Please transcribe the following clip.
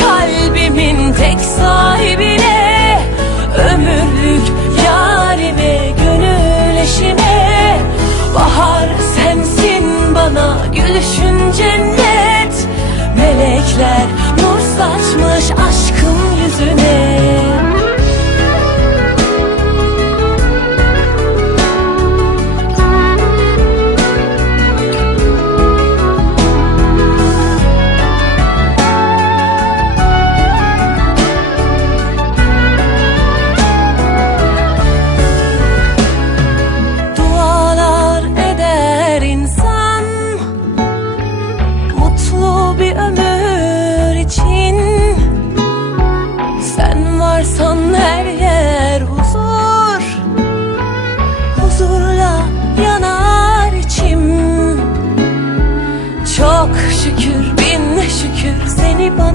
kalbimin tek sahibine Ömürlük yarime, gönül eşime Bahar sensin bana, gülüşün cennet Melekler